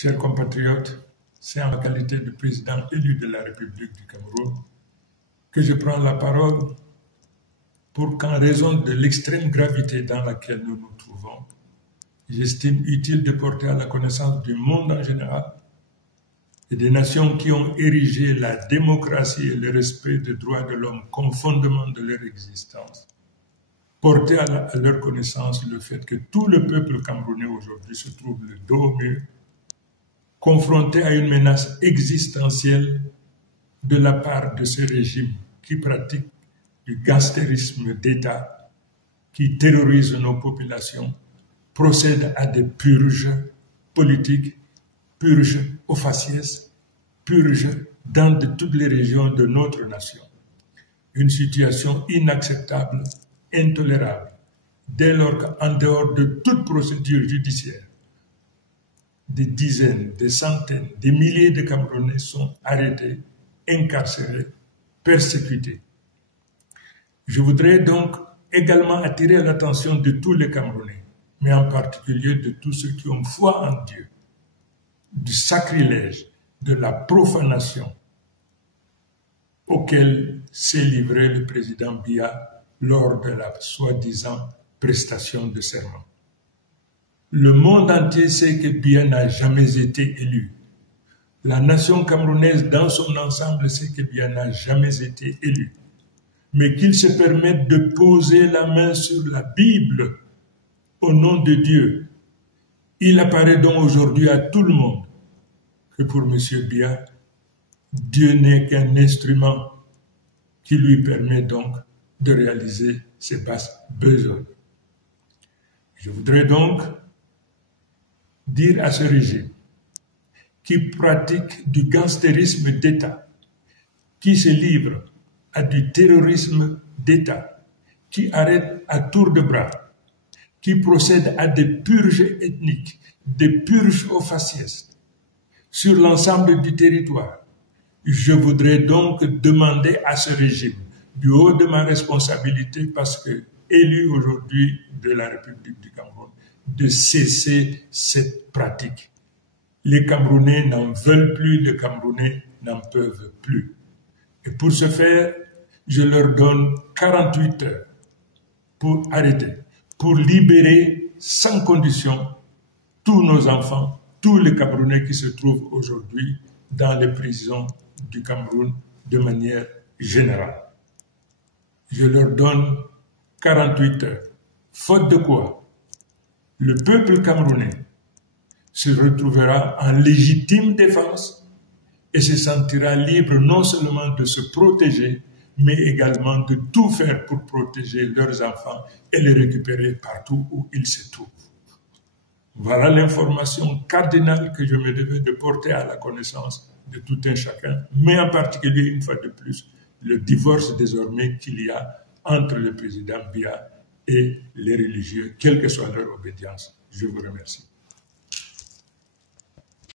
Chers compatriotes, c'est en ma qualité de président élu de la République du Cameroun que je prends la parole pour qu'en raison de l'extrême gravité dans laquelle nous nous trouvons, j'estime utile de porter à la connaissance du monde en général et des nations qui ont érigé la démocratie et le respect des droits de l'homme comme fondement de leur existence, porter à leur connaissance le fait que tout le peuple camerounais aujourd'hui se trouve le dos au mur, confronté à une menace existentielle de la part de ce régime qui pratique du gangstérisme d'État, qui terrorise nos populations, procède à des purges politiques, purges au faciès, purges dans toutes les régions de notre nation. Une situation inacceptable, intolérable, dès lors qu'en dehors de toute procédure judiciaire, des dizaines, des centaines, des milliers de Camerounais sont arrêtés, incarcérés, persécutés. Je voudrais donc également attirer l'attention de tous les Camerounais, mais en particulier de tous ceux qui ont foi en Dieu, du sacrilège, de la profanation auquel s'est livré le président Biya lors de la soi-disant prestation de serment. Le monde entier sait que Biya n'a jamais été élu. La nation camerounaise dans son ensemble sait que Biya n'a jamais été élu. Mais qu'il se permette de poser la main sur la Bible au nom de Dieu. Il apparaît donc aujourd'hui à tout le monde que pour M. Biya, Dieu n'est qu'un instrument qui lui permet donc de réaliser ses basses besognes. Je voudrais donc dire à ce régime qui pratique du gangstérisme d'État, qui se livre à du terrorisme d'État, qui arrête à tour de bras, qui procède à des purges ethniques, des purges au faciès sur l'ensemble du territoire. Je voudrais donc demander à ce régime, du haut de ma responsabilité, parce que élu aujourd'hui de la République du Cameroun, de cesser cette pratique. Les Camerounais n'en veulent plus, les Camerounais n'en peuvent plus. Et pour ce faire, je leur donne 48 heures pour arrêter, pour libérer sans condition tous nos enfants, tous les Camerounais qui se trouvent aujourd'hui dans les prisons du Cameroun de manière générale. Je leur donne 48 heures. Faute de quoi, le peuple camerounais se retrouvera en légitime défense et se sentira libre non seulement de se protéger, mais également de tout faire pour protéger leurs enfants et les récupérer partout où ils se trouvent. Voilà l'information cardinale que je me devais de porter à la connaissance de tout un chacun, mais en particulier, une fois de plus, le divorce désormais qu'il y a entre le président Biya et les religieux, quelle que soit leur obédience. Je vous remercie.